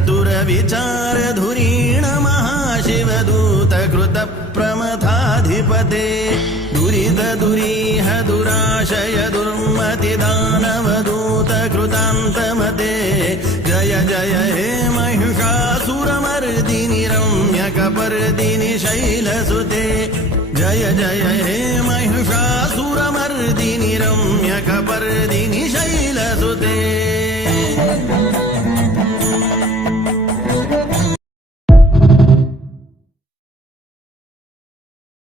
चतुर विचार धुरीण महाशिवदूत कृत प्रमथाधिपते दुरित दुरीह दुराशय दुर्मति दानवदूत कृतान्तमते जय जय हे महिषासुरमर्दिनि रम्यकपर्दिनि शैलसुते जय जय हे महिषासुरमर्दिनि रम्यकपर्दिनि शैलसुते